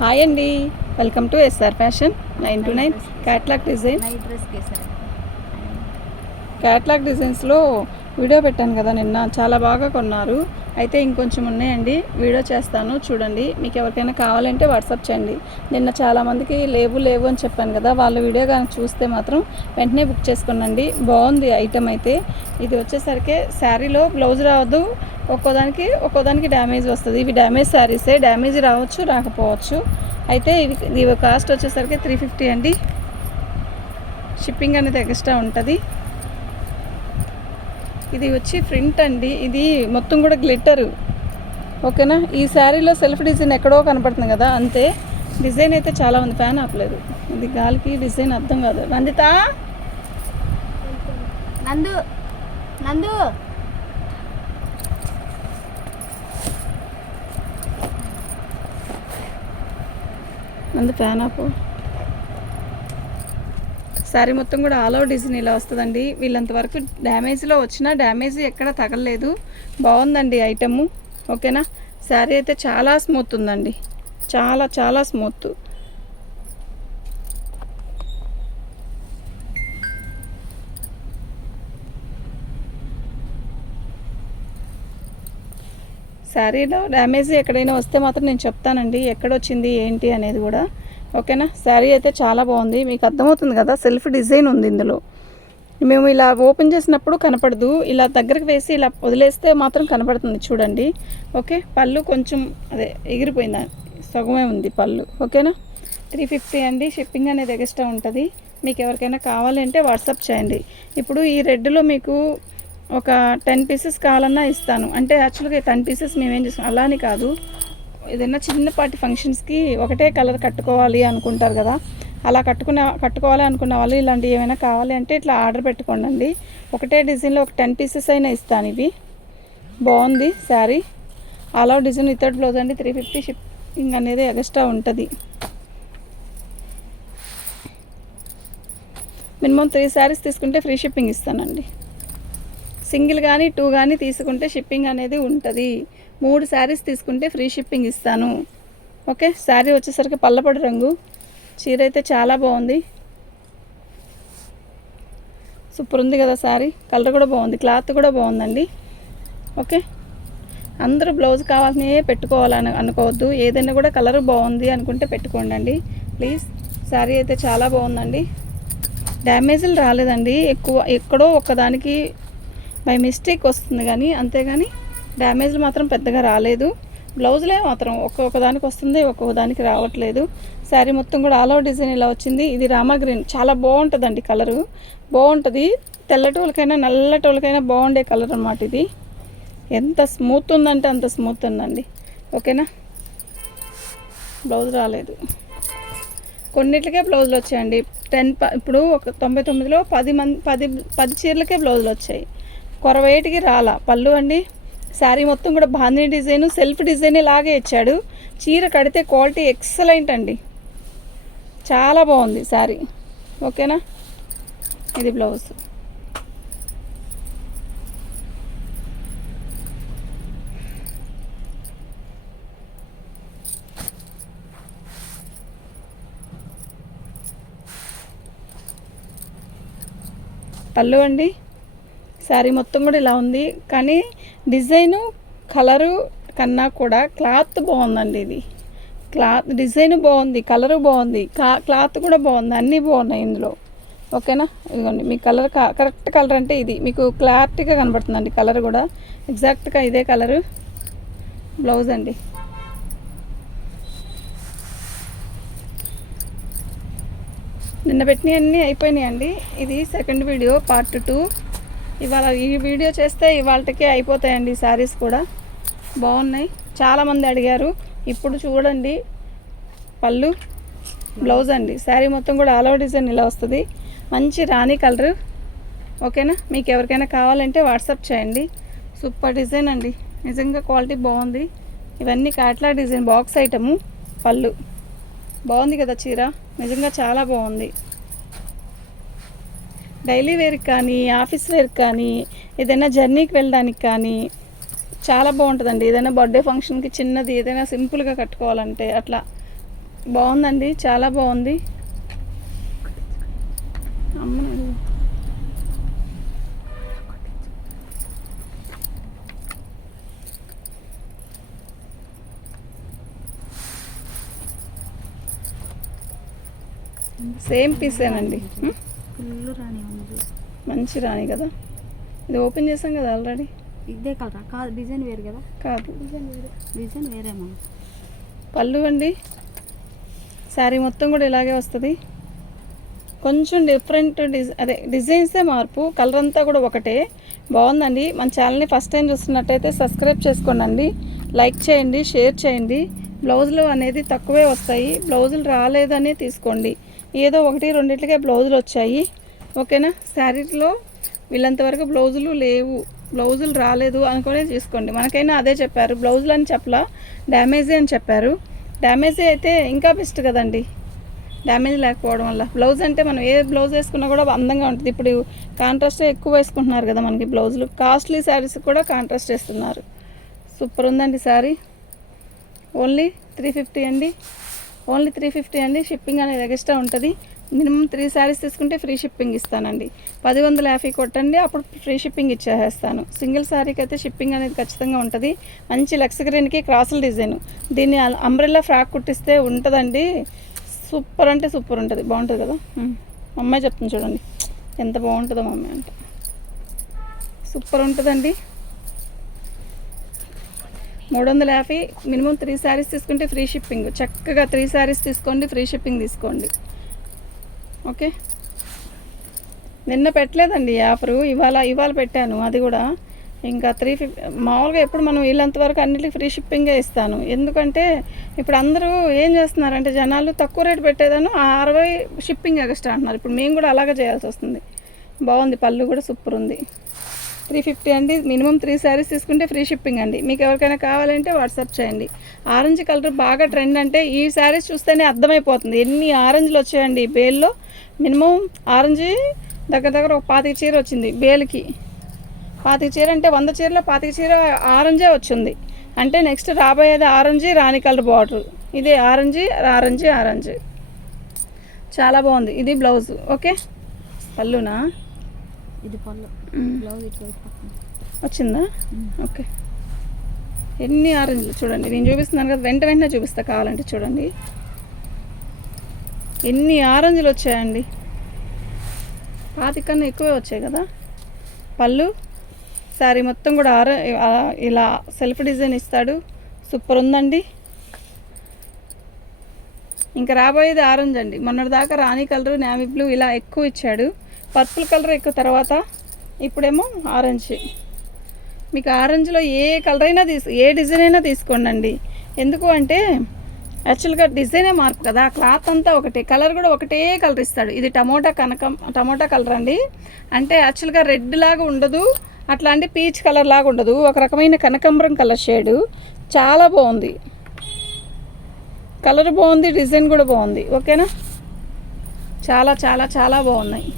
Hi అండి, welcome to SR fashion 929 catalogue design. క్యాట్లాగ్ డిజైన్స్లో వీడియో పెట్టాను కదా నిన్న, చాలా బాగా కొన్నారు. అయితే ఇంకొంచెం ఉన్నాయండి, వీడియో చేస్తాను చూడండి. మీకు ఎవరికైనా కావాలంటే వాట్సాప్ చేయండి. నిన్న చాలామందికి లేవు అని చెప్పాను కదా, వాళ్ళ వీడియో కానీ చూస్తే మాత్రం వెంటనే బుక్ చేసుకోండి. బాగుంది ఐటమ్ అయితే. ఇది వచ్చేసరికి శారీలో బ్లౌజ్ రావద్దు, ఒక్కోదానికి డ్యామేజ్ వస్తుంది. ఇవి డ్యామేజ్ శారీసే, డ్యామేజ్ రావచ్చు రాకపోవచ్చు. అయితే ఇవి కాస్ట్ వచ్చేసరికి 350 అండి. షిప్పింగ్ అనేది ఎక్స్ట్రా ఉంటుంది. ఇది వచ్చి ప్రింట్ అండి, ఇది మొత్తం కూడా గ్లిట్టరు. ఓకేనా, ఈ శారీలో సెల్ఫ్ డిజైన్ ఎక్కడో కనపడుతుంది కదా, అంతే. డిజైన్ అయితే చాలా ఉంది, ఫ్యాన్ ఆపలేదు. ఇది గాలికి డిజైన్ అర్థం కాదు. నందిత నందు నందు నందు ఫ్యాన్ ఆపు. శారీ మొత్తం కూడా ఆల్ ఓవర్ డిజైన్ ఇలా వస్తుందండి. వీళ్ళంతవరకు డ్యామేజ్లో వచ్చినా డ్యామేజ్ ఎక్కడ తగలలేదు. బాగుందండి ఐటము. ఓకేనా, శారీ అయితే చాలా స్మూత్ ఉందండి, చాలా చాలా స్మూత్. శారీలో డ్యామేజ్ ఎక్కడైనా వస్తే మాత్రం నేను చెప్తానండి, ఎక్కడొచ్చింది ఏంటి అనేది కూడా. ఓకేనా, శారీ అయితే చాలా బాగుంది. మీకు అర్థమవుతుంది కదా, సెల్ఫ్ డిజైన్ ఉంది ఇందులో. మేము ఇలా ఓపెన్ చేసినప్పుడు కనపడదు, ఇలా దగ్గరకు వేసి ఇలా వదిలేస్తే మాత్రం కనపడుతుంది చూడండి. ఓకే, పళ్ళు కొంచెం అదే ఎగిరిపోయింది, సగమే ఉంది పళ్ళు. ఓకేనా, 350 అండి. షిప్పింగ్ అనేది ఎక్స్ట్రా ఉంటుంది. మీకు ఎవరికైనా కావాలంటే వాట్సాప్ చేయండి. ఇప్పుడు ఈ రెడ్లో మీకు ఒక 10 పీసెస్ కావాలన్నా ఇస్తాను. అంటే యాక్చువల్గా 10 పీసెస్ మేమేం చేస్తాం అలా అని కాదు, ఏదైనా చిన్నపాటి ఫంక్షన్స్కి ఒకటే కలర్ కట్టుకోవాలి అనుకుంటారు కదా, అలా కట్టుకోవాలి అనుకున్న వాళ్ళు ఇలాంటివి ఏమైనా కావాలి అంటే ఇట్లా ఆర్డర్ పెట్టుకోండి. ఒకటే డిజైన్లో ఒక 10 పీసెస్ అయినా ఇస్తాను. ఇవి బాగుంది sari. All out design without blouse అండి. 350 షిప్పింగ్ అనేది ఎక్స్ట్రా ఉంటుంది. మినిమం 3 శారీస్ తీసుకుంటే ఫ్రీ షిప్పింగ్ ఇస్తానండి. సింగిల్ కానీ 2 కానీ తీసుకుంటే షిప్పింగ్ అనేది ఉంటుంది. 3 శారీస్ తీసుకుంటే ఫ్రీ షిప్పింగ్ ఇస్తాను. ఓకే, శారీ వచ్చేసరికి పల్లపొడి రంగు. చీర అయితే చాలా బాగుంది, సూపర్ ఉంది కదా శారీ. కలర్ కూడా బాగుంది, క్లాత్ కూడా బాగుందండి. ఓకే, అందరూ బ్లౌజ్ కావాల్సినవి పెట్టుకోవాలని అనుకోవద్దు, ఏదైనా కూడా కలర్ బాగుంది అనుకుంటే పెట్టుకోండి ప్లీజ్. శారీ అయితే చాలా బాగుందండి, డ్యామేజ్లు రాలేదండి. ఎక్కడో ఒక్కదానికి బై మిస్టేక్ వస్తుంది కానీ, అంతేగాని డ్యామేజ్లు మాత్రం పెద్దగా రాలేదు. బ్లౌజులే మాత్రం ఒక్కొక్కదానికి వస్తుంది, ఒక్కొక్కదానికి రావట్లేదు. శారీ మొత్తం కూడా ఆల్ ఓవర్ డిజైన్ ఇలా వచ్చింది. ఇది రామా గ్రీన్, చాలా బాగుంటుందండి, కలరు బాగుంటుంది. తెల్లటోళ్ళకైనా నల్లటోళ్ళకైనా బాగుండే కలర్ అన్నమాట ఇది. ఎంత స్మూత్ ఉందంటే అంత స్మూత్ ఉందండి. ఓకేనా, బ్లౌజ్ రాలేదు, కొన్నిటికే బ్లౌజులు వచ్చాయండి. ఇప్పుడు ఒక 99లో 10 చీరలకే బ్లౌజులు వచ్చాయి, కొరవేటికి రాలా. పళ్ళు అండి, శారీ మొత్తం కూడా బాందిని డిజైన్, సెల్ఫ్ డిజైన్ లాగే ఇచ్చాడు. చీర కడితే క్వాలిటీ ఎక్సలెంట్ అండి, చాలా బాగుంది శారీ. ఓకేనా, ఇది బ్లౌజ్. పళ్ళు అండి, శారీ మొత్తం కూడా ఇలా ఉంది. కానీ డిజైను కలరు కన్నా కూడా క్లాత్ బాగుందండి. ఇది క్లాత్ డిజైన్ బాగుంది, కలరు బాగుంది, క్లాత్ కూడా బాగుంది, అన్నీ బాగున్నాయి ఇందులో. ఓకేనా, ఇదిగోండి మీ కలర్ కరెక్ట్ కలర్ అంటే ఇది మీకు క్లారిటీగా కనబడుతుందండి. కలర్ కూడా ఎగ్జాక్ట్గా ఇదే కలరు. బ్లౌజ్ అండి, నిన్న పెట్టినవన్నీ అయిపోయినాయండి. ఇది సెకండ్ వీడియో, పార్ట్ 2. ఇవాళ ఈ వీడియో చేస్తే ఇవాళకే అయిపోతాయండి. శారీస్ కూడా బాగున్నాయి, చాలామంది అడిగారు. ఇప్పుడు చూడండి, పళ్ళు, బ్లౌజ్ అండి. శారీ మొత్తం కూడా ఆల్ ఓవర్ డిజైన్ ఇలా వస్తుంది, మంచి రాణి కలర్. ఓకేనా, మీకు ఎవరికైనా కావాలంటే వాట్సాప్ చేయండి. సూపర్ డిజైన్ అండి, నిజంగా క్వాలిటీ బాగుంది. ఇవన్నీ క్యాట్లాగ్ డిజైన్, బాక్స్ ఐటము. పళ్ళు బాగుంది కదా చీర, నిజంగా చాలా బాగుంది. డైలీ వేర్కి కానీ, ఆఫీస్ వేర్కి కానీ, ఏదైనా జర్నీకి వెళ్ళడానికి కానీ చాలా బాగుంటుందండి. ఏదైనా బర్త్డే ఫంక్షన్కి చిన్నది ఏదైనా సింపుల్గా కట్టుకోవాలంటే అట్లా బాగుందండి, చాలా బాగుంది. అమ్మ సేమ్ పీసేనండి. ఫుల్ రాణి ఉంది. మంచి రాణి కదా. ఇది ఓపెన్ చేసాం కదా ఆల్రెడీ. ఇదే కలరా? కాదు, డిజైన్ వేరు కదా. కాదు, డిజైన్ వేరేమో. పళ్ళు అండి, శారీ మొత్తం కూడా ఇలాగే వస్తుంది. కొంచెం డిఫరెంట్ డిజైన్సే మార్పు, కలర్ అంతా కూడా ఒకటే. బాగుందండి. మన ఛానల్ని ఫస్ట్ టైం చూస్తున్నట్టయితే సబ్స్క్రైబ్ చేసుకోండి, లైక్ చేయండి, షేర్ చేయండి. బ్లౌజులు అనేది తక్కువే వస్తాయి, బ్లౌజులు రాలేదని తీసుకోండి. ఏదో ఒకటి రెండిట్లకే బ్లౌజులు వచ్చాయి. ఓకేనా. శారీలో వీళ్ళంతవరకు బ్లౌజులు లేవు, బ్లౌజులు రాలేదు అనుకునే తీసుకోండి. మనకైనా అదే చెప్పారు, బ్లౌజులు అని చెప్పలా, డ్యామేజీ అని చెప్పారు. డ్యామేజీ అయితే ఇంకా బెస్ట్ కదండి, డ్యామేజ్ లేకపోవడం వల్ల. బ్లౌజ్ అంటే మనం ఏ బ్లౌజ్ వేసుకున్నా కూడా అందంగా ఉంటుంది. ఇప్పుడు కాంట్రాస్ట్ ఎక్కువ వేసుకుంటున్నారు కదా మనకి బ్లౌజులు. కాస్ట్లీ శారీస్ కూడా కాంట్రాస్ట్ వేస్తున్నారు. సూపర్ ఉందండి శారీ. ఓన్లీ 350 అండి, ఓన్లీ 350 అండి. షిప్పింగ్ అనేది ఎక్స్ట్రా ఉంటుంది. మినిమం 3 శారీస్ తీసుకుంటే ఫ్రీ షిప్పింగ్ ఇస్తానండి. 1050 కొట్టండి, అప్పుడు ఫ్రీ షిప్పింగ్ ఇచ్చేస్తాను. సింగిల్ శారీకి అయితే షిప్పింగ్ అనేది ఖచ్చితంగా ఉంటుంది. మంచి లక్స్ గ్రీన్కి క్రాసుల డిజైన్. దీన్ని అంబ్రెల్లా ఫ్రాక్ కుట్టిస్తే ఉంటుందండి. సూపర్ అంటే సూపర్ ఉంటుంది, బాగుంటుంది కదా. అమ్మాయి చెప్తుంది చూడండి ఎంత బాగుంటుందో మమ్మీ అంటే. సూపర్ ఉంటుందండి. 350, మినిమం 3 శారీస్ తీసుకుంటే ఫ్రీ షిప్పింగ్. చక్కగా 3 శారీస్ తీసుకోండి, ఫ్రీ షిప్పింగ్ తీసుకోండి. ఓకే. నిన్న పెట్టలేదండి ఆఫరు, ఇవాళ పెట్టాను. అది కూడా ఇంకా 350. మామూలుగా ఎప్పుడు మనం వీళ్ళంతవరకు అన్నిటికీ ఫ్రీ షిప్పింగే ఇస్తాను. ఎందుకంటే ఇప్పుడు అందరూ ఏం చేస్తున్నారంటే జనాలు తక్కువ రేటు పెట్టేదాను 60 షిప్పింగ్ ఎక్స్ట్రా అంటున్నారు. ఇప్పుడు మేము కూడా అలాగే చేయాల్సి వస్తుంది. బాగుంది, పళ్ళు కూడా సూపర్ ఉంది. 350 అండి. మినిమం 3 శారీస్ తీసుకుంటే ఫ్రీ షిప్పింగ్ అండి. మీకు ఎవరికైనా కావాలంటే వాట్సాప్ చేయండి. ఆరెంజ్ కలర్ బాగా ట్రెండ్, అంటే ఈ శారీస్ చూస్తేనే అర్థమైపోతుంది ఎన్ని ఆరెంజ్లు వచ్చాయండి ఈ బేల్లో. మినిమం ఆరెంజ్ దగ్గర ఒక 25 చీర వచ్చింది బేల్కి. 25 చీర అంటే 100 చీరలో 25 చీర ఆరెంజే వచ్చింది. అంటే నెక్స్ట్ రాబోయేది ఆరెంజ్ రాణి కలర్ బార్డర్. ఇదే ఆరెంజ్ చాలా బాగుంది. ఇది బ్లౌజ్. ఓకే. పళ్ళునా ఇది పళ్ళు, బ్లౌజ్ వచ్చిందా? ఓకే. ఎన్ని ఆరెంజ్లు చూడండి, నేను చూపిస్తున్నాను కదా, వెంటనే చూపిస్తా కావాలంటే. చూడండి ఎన్ని ఆరెంజ్లు వచ్చాయండి. 25 కన్నా ఎక్కువే వచ్చాయి కదా. పళ్ళు శారీ మొత్తం కూడా ఇలా సెల్ఫ్ డిజైన్ ఇస్తాడు. సూపర్ ఉందండి. ఇంకా రాబోయేది ఆరెంజ్ అండి. మొన్నటిదాకా రాణి కలరు, నేవీ బ్లూ ఇలా ఎక్కువ ఇచ్చాడు. పర్పుల్ కలర్ ఎక్కువ, తర్వాత ఇప్పుడేమో ఆరెంజ్. మీకు ఆరెంజ్లో ఏ కలర్ అయినా ఏ డిజైన్ అయినా తీసుకోండి. ఎందుకు అంటే యాక్చువల్గా డిజైనే మార్పు కదా, క్లాత్ అంతా ఒకటే, కలర్ కూడా ఒకటే కలర్ ఇస్తాడు. ఇది టమోటా కలర్ అండి. అంటే యాక్చువల్గా రెడ్ లాగా ఉండదు, అట్లాంటి పీచ్ కలర్ లాగా ఉండదు, ఒక రకమైన కనకాంబరం కలర్ షేడు. చాలా బాగుంది, కలర్ బాగుంది, డిజైన్ కూడా బాగుంది. ఓకేనా. చాలా చాలా చాలా బాగున్నాయి.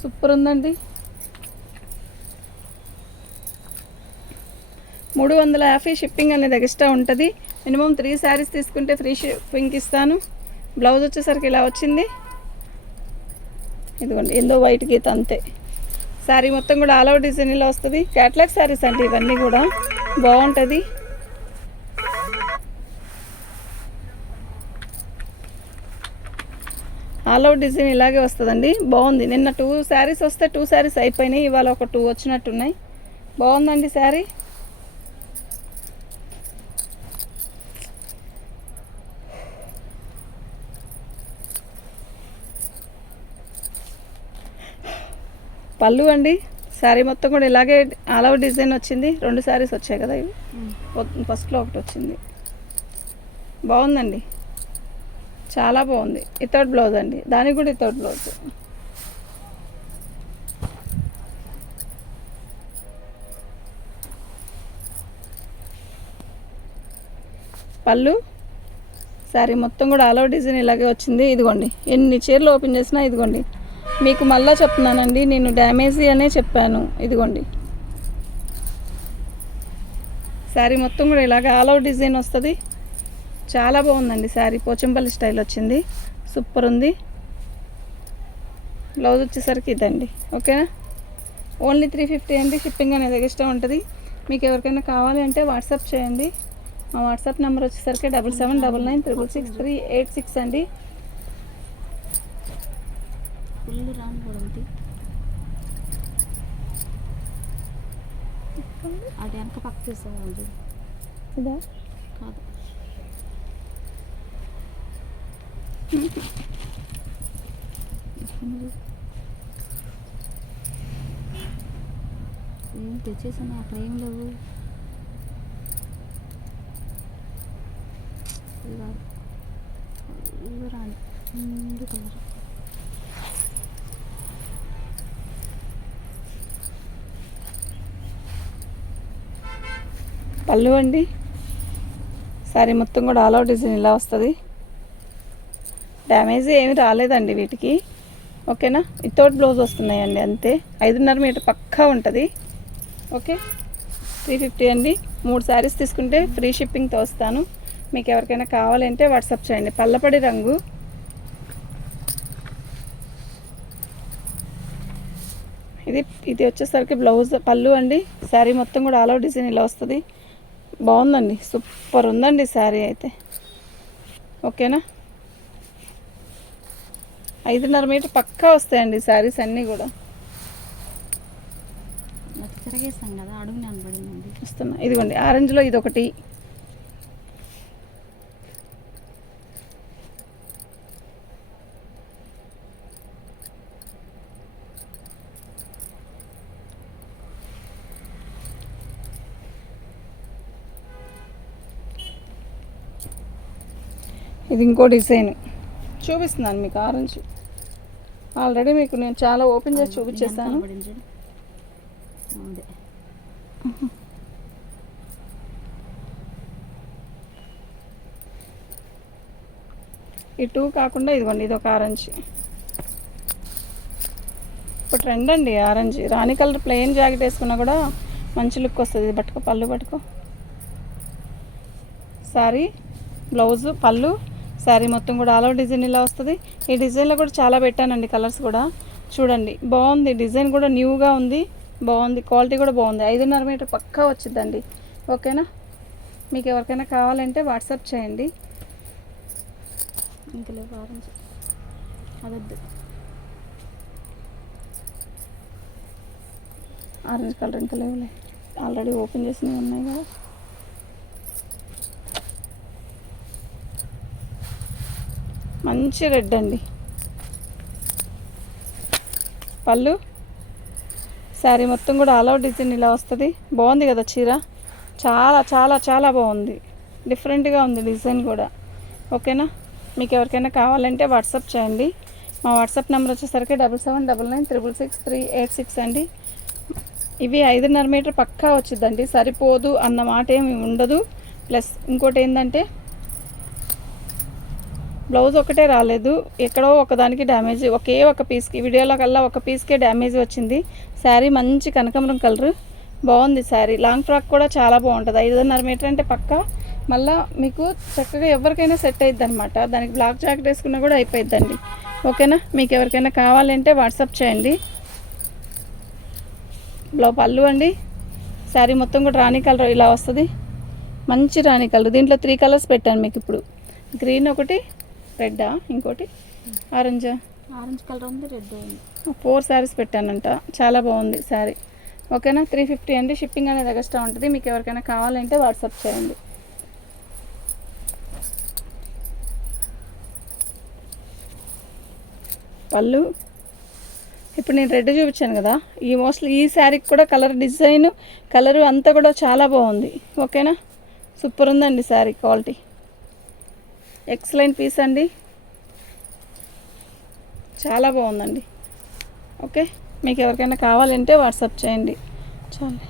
సూపర్ ఉందండి. 350 షిప్పింగ్ అనేది ఎక్స్ట్రా ఉంటుంది. మినిమం 3 శారీస్ తీసుకుంటే ఫ్రీ షిప్పింగ్ ఇస్తాను. బ్లౌజ్ వచ్చేసరికి ఇలా వచ్చింది. ఇదిగోండి ఎందో వైట్ గీత అంతే. శారీ మొత్తం కూడా ఆల్ ఓవర్ డిజైన్ ఇలా వస్తుంది. క్యాట్లాగ్ శారీస్ అంటే ఇవన్నీ కూడా బాగుంటుంది. ఆల్ ఓవర్ డిజైన్ ఇలాగే వస్తుందండి. బాగుంది. నిన్న 2 శారీస్ వస్తే 2 శారీస్ అయిపోయినాయి. ఇవాళ ఒక 2 వచ్చినట్టున్నాయి. బాగుందండి శారీ. పళ్ళు అండి, శారీ మొత్తం కూడా ఇలాగే ఆల్ ఓవర్ డిజైన్ వచ్చింది. 2 శారీస్ వచ్చాయి కదా ఇవి. ఫస్ట్లో ఒకటి వచ్చింది. బాగుందండి, చాలా బాగుంది. ఇతోటి బ్లౌజ్ అండి, దానికి కూడా ఇతోటి బ్లౌజ్. పళ్ళు శారీ మొత్తం కూడా ఆల్ ఓవర్ డిజైన్ ఇలాగే వచ్చింది. ఇదిగోండి ఎన్ని చీరలు ఓపెన్ చేసినా ఇదిగోండి మీకు మళ్ళీ చెప్తున్నానండి, నేను డ్యామేజీ అనే చెప్పాను. ఇదిగోండి శారీ మొత్తం కూడా ఇలాగ ఆల్ అవుట్ డిజైన్ వస్తుంది. చాలా బాగుందండి శారీ. పోచంపల్లి స్టైల్ వచ్చింది, సూపర్ ఉంది. బ్లౌజ్ వచ్చేసరికి ఇదండి. ఓకేనా, ఓన్లీ 350 అండి. షిప్పింగ్ అనేది ఎక్స్ట్రా ఉంటుంది. మీకు ఎవరికైనా కావాలి అంటే వాట్సాప్ చేయండి. మా వాట్సాప్ నెంబర్ వచ్చేసరికి 7799666386 అండి. ఫుల్ రాని కూడా ఉంది. అది వెనక పక్క తీసుకోవాలి. ఇదా కాదు, ఏం తెచ్చేసాను, అక్కడ ఏం లేవు. ఇది కాదు, ఫుల్ రాని ముందు కలర్. పళ్ళు అండి. శారీ మొత్తం కూడా ఆల్ అవుట్ డిజైన్ ఇలా వస్తుంది. డ్యామేజ్ ఏమి రాలేదండి వీటికి. ఓకేనా, వితౌట్ బ్లౌజ్ వస్తున్నాయండి అంతే. 5.5 మీటర్ పక్కా ఉంటుంది. ఓకే, 350 అండి. 3 శారీస్ తీసుకుంటే ఫ్రీ షిప్పింగ్తో వస్తాను. మీకు ఎవరికైనా కావాలంటే వాట్సాప్ చేయండి. పల్లపడి రంగు. ఇది వచ్చేసరికి బ్లౌజ్, పళ్ళు అండి. శారీ మొత్తం కూడా ఆల్ అవుట్ డిజైన్ ఇలా వస్తుంది. బాగుందండి, సూపర్ ఉందండి శారీ అయితే. ఓకేనా, 5.5 మీటర్ పక్కా వస్తాయండి శారీస్ అన్నీ కూడా. తిరగేస్తాం కదా, అడుగు నిలబడిందండి. వస్తున్నా, ఇదిగోండి ఆరెంజ్లో ఇదొకటి. ఇది ఇంకో డిజైన్ చూపిస్తున్నాను మీకు. ఆరెంజ్ ఆల్రెడీ మీకు నేను చాలా ఓపెన్ చేసి చూపించేసాను. ఈ 2 కాకుండా ఇదిగోండి ఇది ఒక ఆరెంజ్. ఇప్పుడు ట్రెండ్ అండి ఆరెంజ్. రాణి కలర్ ప్లెయిన్ జాకెట్ వేసుకున్నా కూడా మంచి లుక్ వస్తుంది. ఇది పట్టుకో, పళ్ళు పట్టుకో. శారీ, బ్లౌజు, పళ్ళు, శారీ మొత్తం కూడా ఆల్ అవుట్ డిజైన్ ఇలా వస్తుంది. ఈ డిజైన్లో కూడా చాలా పెట్టానండి కలర్స్ కూడా. చూడండి, బాగుంది డిజైన్ కూడా, న్యూగా ఉంది, బాగుంది. క్వాలిటీ కూడా బాగుంది. 5.5 మీటర్ పక్కా వచ్చిందండి. ఓకేనా, మీకు ఎవరికైనా కావాలంటే వాట్సాప్ చేయండి. ఇంకా లేవు ఆరెంజ్, అదొద్దు. ఆరెంజ్ కలర్ ఇంకా లేవులే, ఆల్రెడీ ఓపెన్ చేసినవి ఉన్నాయి కదా. మంచి రెడ్ అండి. పళ్ళు, శారీ మొత్తం కూడా ఆల్ అవుట్ డిజైన్ ఇలా వస్తుంది. బాగుంది కదా చీర, చాలా చాలా చాలా బాగుంది. డిఫరెంట్గా ఉంది డిజైన్ కూడా. ఓకేనా, మీకు ఎవరికైనా కావాలంటే వాట్సాప్ చేయండి. మా వాట్సాప్ నెంబర్ వచ్చేసరికి 7799666386 అండి. ఇవి 5.5 మీటర్ పక్కా వచ్చిందండి. సరిపోదు అన్న మాట ఏమి ఉండదు. ప్లస్ ఇంకోటి ఏంటంటే బ్లౌజ్ ఒకటే రాలేదు, ఎక్కడో ఒకదానికి డ్యామేజ్, ఒకే ఒక పీస్కి, వీడియోలో కల్లా ఒక పీస్కే డ్యామేజ్ వచ్చింది. శారీ మంచి కనకాంబరం కలరు, బాగుంది శారీ. లాంగ్ ఫ్రాక్ కూడా చాలా బాగుంటుంది. 5.5 మీటర్ అంటే పక్కా. మళ్ళీ మీకు చక్కగా ఎవరికైనా సెట్ అయిద్ది అనమాట. దానికి బ్లాక్ జాకెట్ వేసుకున్నా కూడా అయిపోయిద్దండి. ఓకేనా, మీకు ఎవరికైనా కావాలంటే వాట్సాప్ చేయండి. పళ్ళు అండి. శారీ మొత్తం కూడా రాణి కలర్ ఇలా వస్తుంది. మంచి రాణి కలర్. దీంట్లో 3 కలర్స్ పెట్టాను మీకు ఇప్పుడు. గ్రీన్ ఒకటి, రెడ్డా, ఇంకోటి ఆరెంజా. ఆరెంజ్ కలర్ ఉంది, రెడ్ ఉంది. 4 శారీస్ పెట్టానంట. చాలా బాగుంది శారీ. ఓకేనా, 350 అండి. షిప్పింగ్ అనేది ఎక్స్ట్రా ఉంటుంది. మీకు ఎవరికైనా కావాలంటే వాట్సాప్ చేయండి. పళ్ళు, ఇప్పుడు నేను రెడ్ చూపించాను కదా, మోస్ట్లీ ఈ శారీకి కూడా కలర్, డిజైన్, కలరు అంతా కూడా చాలా బాగుంది. ఓకేనా, సూపర్ ఉందండి శారీ. క్వాలిటీ ఎక్సలెంట్ పీస్ అండి, చాలా బాగుందండి. ఓకే, మీకు ఎవరికైనా కావాలంటే వాట్సాప్ చేయండి. చాలు.